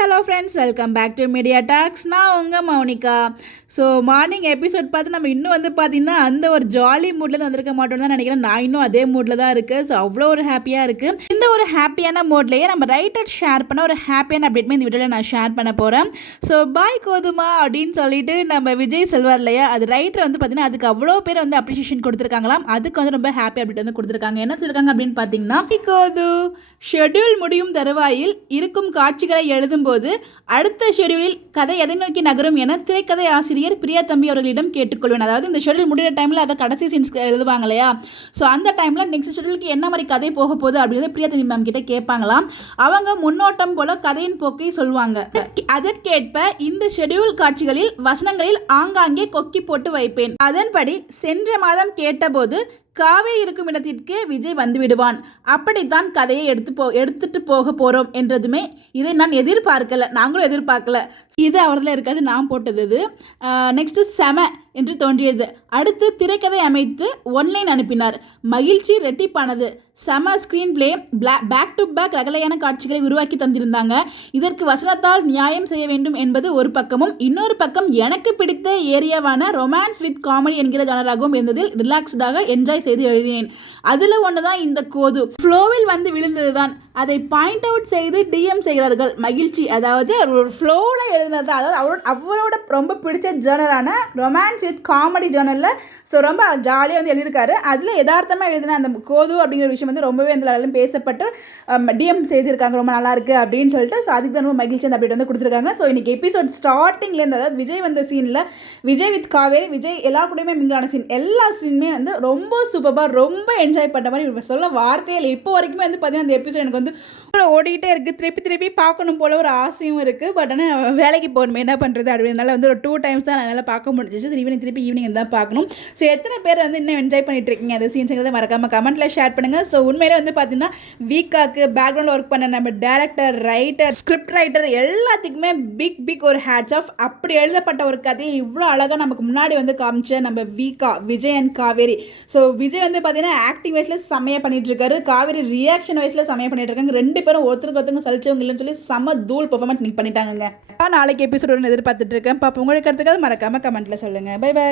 Hello friends, welcome back to Media Talks. நான் உங்கள் Mounika. So morning episode பார்த்து நம்ம இன்னும் பார்த்தீங்கன்னா அந்த ஒரு ஜாலி மூட்லேருந்து வந்திருக்க மாட்டோம்னு தான் நினைக்கிறேன். நான் இன்னும் அதே மூடில் தான் இருக்குது. ஸோ அவ்வளோ ஒரு ஹாப்பியாக இருக்குது. இந்த ஒரு ஹாப்பியான மூட்லேயே நம்ம ரைட்டர் ஷேர் பண்ண ஒரு ஹாப்பியான அப்டேட்மே இந்த வீடியோவில் நான் ஷேர் பண்ண போகிறேன். ஸோ பாய் கோதுமா அப்படின்னு சொல்லிட்டு நம்ம விஜய் செல்வார் இல்லையா, அது ரைட்டர் பார்த்தீங்கன்னா அதுக்கு அவ்வளோ பேர் அப்ரிஷியேஷன் கொடுத்துருக்காங்களாம். அதுக்கு ரொம்ப ஹாப்பி அப்டேட் கொடுத்துருக்காங்க. என்ன சொல்லியிருக்காங்க அப்படின்னு பார்த்தீங்கன்னா, கோது ஷெட்யூல் முடியும் தருவாயில் இருக்கும் காட்சிகளை எழுதும்போது அடுத்த ஷெடியூலில் கதை எதை நோக்கி நகரும் என திரைக்கதை ஆசிரியர் பிரியா தம்பி அவர்களிடம் கேட்டுக்கொள்வேன். அதாவது இந்த ஷெடியூல் முடிகிற டைமில் அதை கடைசி சீன்ஸ் எழுதுவாங்க இல்லையா, ஸோ அந்த டைமில் நெக்ஸ்ட் ஷெடியூலுக்கு என்ன மாதிரி கதை போக போகுது அப்படிங்கிறது பிரியா தம்பி மேம் கிட்ட கேட்பாங்களாம். அவங்க முன்னோட்டம் போல கதையின் போக்கை சொல்லுவாங்க. அதற்கேற்ப இந்த ஷெடியூல் காட்சிகளில் வசனங்களில் ஆங்காங்கே கொக்கி போட்டு வைப்பேன். அதன்படி சென்ற மாதம் கேட்டபோது காவேரி இருக்கும் இடத்திற்கு விஜய் வந்து விடுவான். அப்படித்தான் கதையை எடுத்துட்டு போக போகிறோம் என்றதுமே இதை நான் எதிர்பார்க்கல, நாங்களும் எதிர்பார்க்கல. இது அவர்தான் இருக்காது, நான் போட்டது இது. நெக்ஸ்ட்டு செம என்று தோன்றியது. அடுத்து திரைக்கதை அமைத்து ஒன்லைன் அனுப்பினார். மகிழ்ச்சி ரெட்டிப்பானது. செம screenplay, back to back ரகலையான காட்சிகளை உருவாக்கி தந்திருந்தாங்க. இதற்கு வசனத்தால் நியாயம் செய்ய வேண்டும் என்பது ஒரு பக்கமும், இன்னொரு பக்கம் எனக்கு பிடித்த ஏரியாவான ரொமான்ஸ் வித் காமெடி என்கிற ஜானராகவும் இருந்ததில் ரிலாக்ஸ்டாக என்ஜாய் செய்து எழுதினேன். அதில் ஒன்று தான் இந்த கோது. ஃப்ளோவில் விழுந்தது தான். அதை பாயிண்ட் அவுட் செய்து டிஎம் செய்கிறார்கள். மகிழ்ச்சி, அதாவது ஒரு ஃப்ளோவில் எழுதினது தான். அதாவது அவரோட ரொம்ப பிடிச்ச ஜேர்னரான ரொமான்ஸ் வித் காமெடி ஜேர்னலில் ஸோ ரொம்ப ஜாலியாக எழுதியிருக்காரு. அதில் யதார்த்தமாக எழுதின அந்த கோது அப்படிங்கிற விஷயம் ரொம்பவே எல்லாரும் பேசப்பட்டு டிஎம் செய்திருக்காங்க. ரொம்ப நல்லா இருக்குது அப்படின்னு சொல்லிட்டு. ஸோ அதுக்கு தான் ரொம்ப மகிழ்ச்சி அந்த அப்டேட் கொடுத்துருக்காங்க. ஸோ இன்றைக்கி எபிசோட் ஸ்டார்டிங்லேருந்து, அதாவது விஜய் வந்த சீனில் விஜய் வித் காவேரி, விஜய் எல்லா கூடயுமே மிங்கிலான சீன், எல்லா சீனுமே ரொம்ப சூப்பராக ரொம்ப என்ஜாய் பண்ணுற மாதிரி சொல்ல வார்த்தையே இல்லை. இப்போ வரைக்குமே பார்த்தீங்கன்னா அந்த எபிசோட் எனக்கு ஓடிக்கிட்டே இருக்குது. திருப்பி பார்க்கணும் போல ஒரு ஆசையும் இருக்குது. பட் ஆனால் வேலைக்கு போகணும், என்ன பண்ணுறது அப்படின்னால ஒரு 2 times தான் என்னால் பார்க்க முடிஞ்சிச்சு. திருப்பி ஈவினிங் தான் பார்க்கணும். ஸோ எத்தனை பேர் இன்னும் என்ஜாய் பண்ணிட்டு இருக்கீங்க அந்த சீன்ஸுங்கிறத மறக்காமல் கமெண்ட்டில் ஷேர் பண்ணுங்கள். ஸோ உண்மையிலே பார்த்தீங்கன்னா வீக்காக்கு பேக்ரவுண்டில் ஒர்க் பண்ண நம்ம டேரக்டர், ரைட்டர், ஸ்கிரிப்ட் ரைட்டர் எல்லாத்துக்குமே பிக் ஒரு ஹேட்ஸ் ஆஃப். அப்படி எழுதப்பட்ட ஒரு கதையை இவ்வளோ அழகாக நமக்கு முன்னாடி காமிச்ச நம்ம வீக்கா, விஜய் அண்ட் காவேரி. ஸோ விஜய் பார்த்தீங்கன்னா ஆக்டிங் வைஸில் செம்மையாக பண்ணிட்டு இருக்காரு. காவேரி ரியாக்ஷன் வைஸில் செம்மையாக பண்ணிட்டு இருக்காங்க. 2 பேரும் ஒருத்தருக்கு சலிச்சவங்க இல்லைன்னு சொல்லி செம்ம தூள் பெர்ஃபார்மன்ஸ் நீங்கள் பண்ணிட்டாங்க. நாளைக்கு எபிசோடு எதிர்பார்த்துட்டு இருக்கேன். பாப்பா உங்களுக்கு கருத்துக்கள் மறக்காமல் கமெண்ட்டில் சொல்லுங்கள். பை.